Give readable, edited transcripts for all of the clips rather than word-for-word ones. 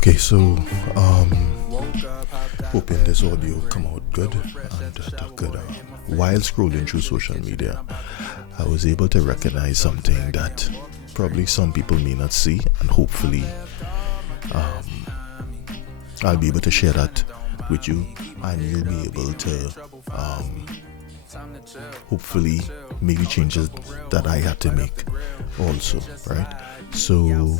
Okay, so hoping this audio come out good and good. While scrolling through social media, I was able to recognize something that probably some people may not see, and hopefully I'll be able to share that with you, and you'll be able to hopefully make the changes that I had to make also, right? So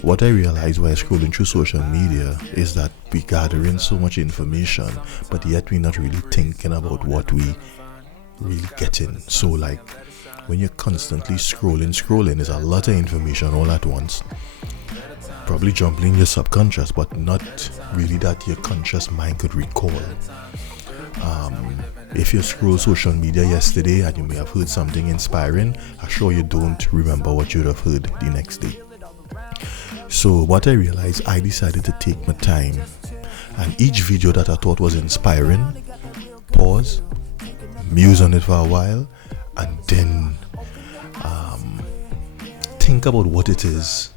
what I realized while scrolling through social media is that we gathering so much information, but yet we're not really thinking about what we really getting. So like when you're constantly scrolling is a lot of information all at once, probably jumping in your subconscious, but not really that your conscious mind could recall. If you scroll social media yesterday and you may have heard something inspiring, I'm sure you don't remember what you'd have heard the next day. So what I realized, I decided to take my time, and each video that I thought was inspiring, pause, muse on it for a while, and then think about what it is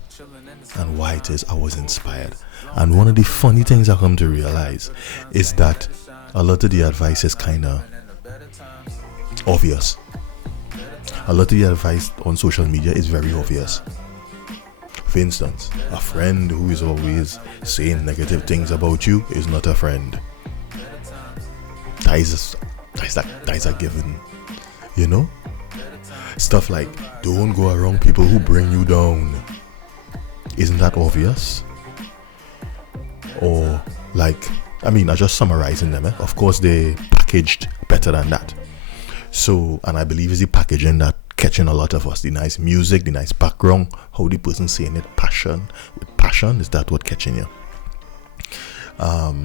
and why it is I was inspired. And one of the funny things I come to realize is that a lot of the advice is kind of obvious. A lot of the advice on social media is very obvious. For instance, a friend who is always saying negative things about you is not a friend. That is a given. You know? Stuff like, don't go around people who bring you down. Isn't that obvious? Or like, I'm just summarizing them. Of course, they packaged better than that. So, and I believe it's the packaging that catching a lot of us. The nice music, the nice background, how the person saying it, with passion, is that what catching you?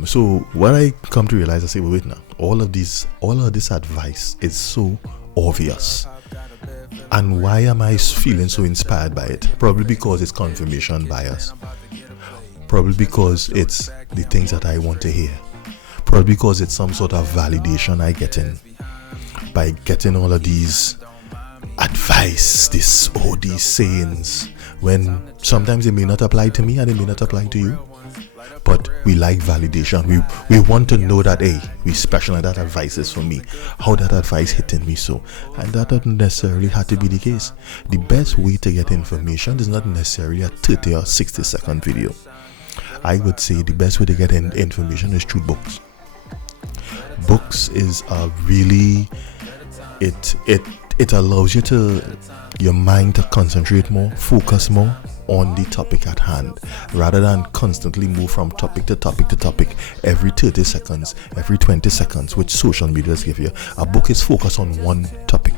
So what I come to realize, I say, wait now, all of this advice is so obvious. And why am I feeling so inspired by it? Probably because it's confirmation bias. Probably because it's the things that I want to hear. Probably because it's some sort of validation I get in by getting all of these advice, these sayings, when sometimes it may not apply to me and it may not apply to you. But we like validation. We want to know that, hey, we special and that advice is for me. How that advice hitting me so. And that doesn't necessarily have to be the case. The best way to get information is not necessarily a 30 or 60 second video. I would say the best way to get information is through books. Books is really, it allows your mind to concentrate more, focus more on the topic at hand, rather than constantly move from topic to topic to topic every 30 seconds, every 20 seconds, which social media give you. A book is focused on one topic,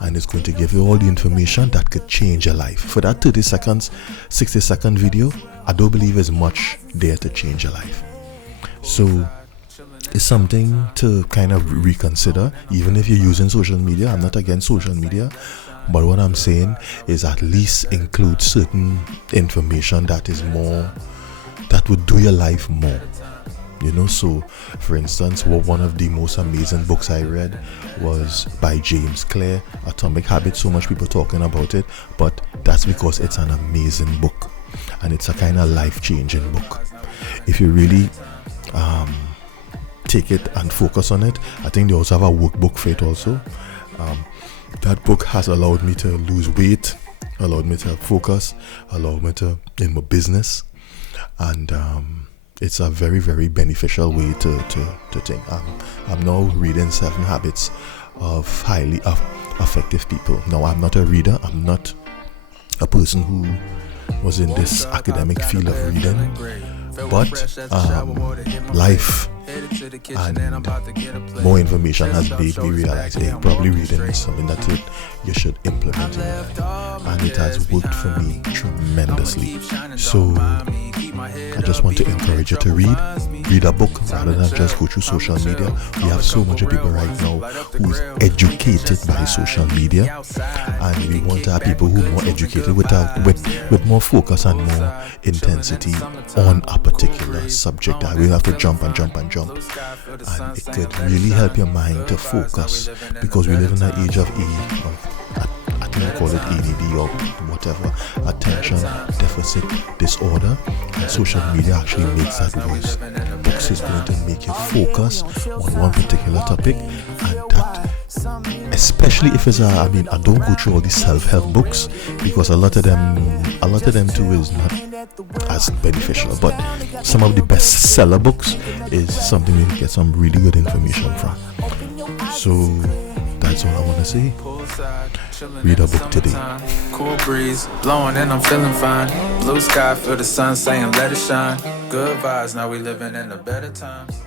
and it's going to give you all the information that could change your life. For that 30 seconds, 60 second video, I don't believe there's much there to change your life. So it's something to kind of reconsider. Even if you're using social media, I'm not against social media, but what I'm saying is at least include certain information that is more, that would do your life more. So for instance, one of the most amazing books I read was by James Clear, Atomic Habits. So much people talking about it, but that's because it's an amazing book, and it's a kind of life-changing book. If you really take it and focus on it, I think they also have a workbook for it also. That book has allowed me to lose weight, allowed me to focus, allowed me to in my business, and it's a very, very beneficial way to think. I'm now reading 7 Habits of Highly Effective People. Now, I'm not a reader. I'm not a person who was in this academic field of reading, but life and more information has made me realize, hey, probably reading is something that you should implement in your life, and it has worked for me tremendously. So I just want to encourage you to read a book rather than just go through social media. We have so much people right now who's educated by social media, and we want to have people who are more educated with more focus and more intensity on a particular subject. That we have to jump, and it could really help your mind to focus, because we live in an age of I think I call it ADD or whatever, attention deficit disorder, and social media actually makes that worse. Books is going to make you focus on one particular topic, and that, especially if it's I don't go through all these self-help books, because a lot of them too is not as beneficial, but some of the bestseller books is something you can get some really good information from. So that's all I want to say. Read a book today. Cool breeze blowing and I'm feeling fine. Blue sky, feel the sun saying let it shine. Good vibes, now we living in the better times.